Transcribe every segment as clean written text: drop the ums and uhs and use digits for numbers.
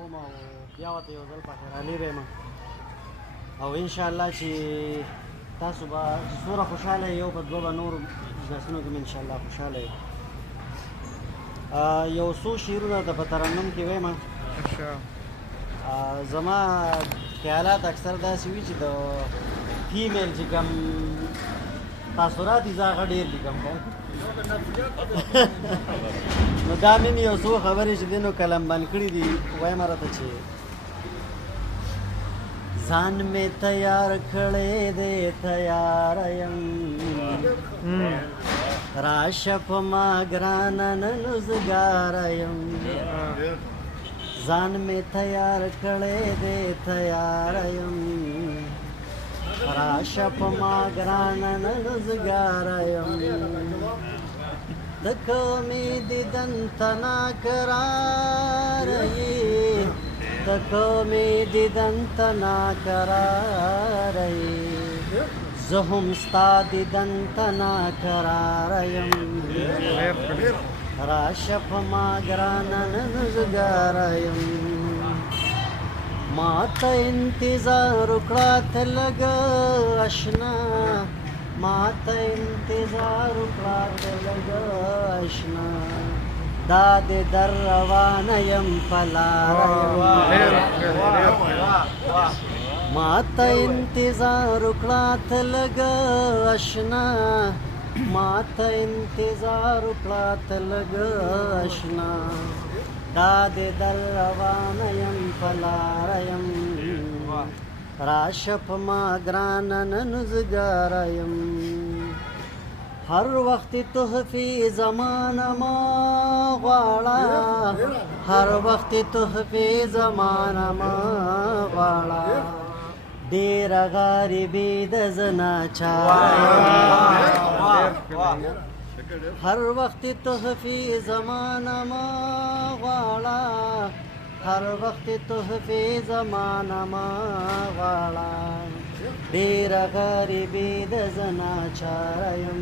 کوم او بیا ورته یو ځل پکې رالیږم او انشاءالله چې تاسو به څومره خوشحاله یو په دوه به نور اجلاسونو کې مې انشاءالله خوشحاله یې یو څو شعرونه د په ترنم کې وایم زما خیالات اکثر داسې وي چې د فیمیل چې کوم تاثرات دي زه هغه ډېر لیکم نو دا مې یو څو خبرې چې دی نو قلم بند کړي دي وایم راته چې ځان مې تیار کړی دی تیار یم راشه په ما ګرانه نن وزګار یم ځان مې تیار کړی دی تیار یم راشه په ما ګرانه نن وزګار یم د کومې دیدن ته ناقرار یې د کومې دیدن ته ناقرار یې زه هم ستا دیدن ته ناقرار یم راشه په ما ګرانه نن وزګار یم ما ته انتظار وکړه ته لږ اشنا ما ته انتظار وکړه ته لږ اشنا دا دې در روانه یم په لاره ما ته انتظار وکړه ته لږ اشنا ما ته انتظار وکړه ته لږ اشنا دا دې در روانه یم په لاره یم راشه په ما ګرانه نن وزګار یم هر وخت تحفې زمانه ما غواړه هر وخت تحفې زمانه ما غواړه ډېره غریبي د زه ناچاره هر وخت تحفې زمانه ما غواړه هر وخت تحفې زمانه ما غواړه ډېره غریبي د زه ناچاره یم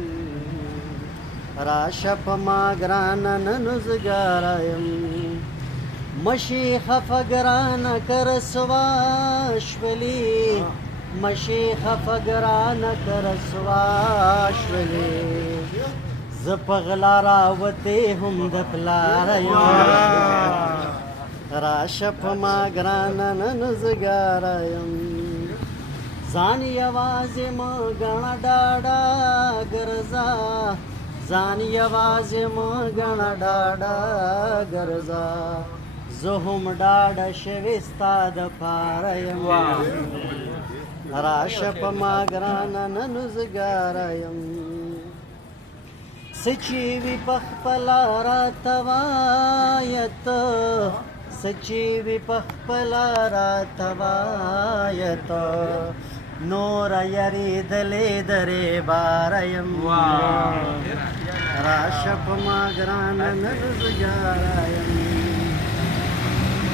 راشه په ما ګرانه نن وزګار یم مشي خفه ګرانه که رسوا شولې مشي خفه ګرانه که رسوا شولې زه په غلا راوتې هم د پلاره یم راشه په ما ګرانه نن وزګار یم ځان یوازې مه ګڼه ډاډه ګرځه ځان یوازې مه ګڼه ډاډه ګرځه زه هم ډاډه شوې ستا دپاره یم راشه په ما ګرانه نن وزګار یم څه چې وي پخپله راته وایه ته څه چې وي پخپله راته وایه ته نوره یریدلې درې باره یم راشه په ما ګرانه نن وزګاره یم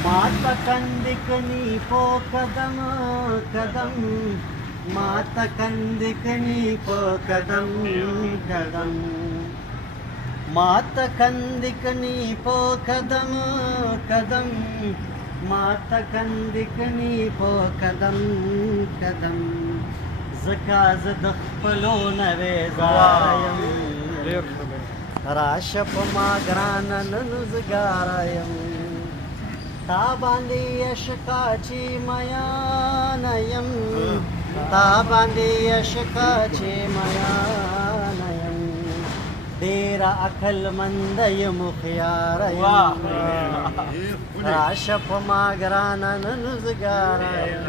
ما ته کندې کني په قدم قدم ما ته کندې کني په قدم قدم ما ته کندې کني په قدم قدم ما ته کندې کني په قدم قدم ځکه زه د خپلو نوې زاره یم راشه په ما ګرانه نن وزګاره یم تا باندې عشقه چې میانه یم تا باندې عشقه چې میانه یم ډېره عقلمنده یم هوښیاره یم راشه په ما ګرانه نن وزګاره یم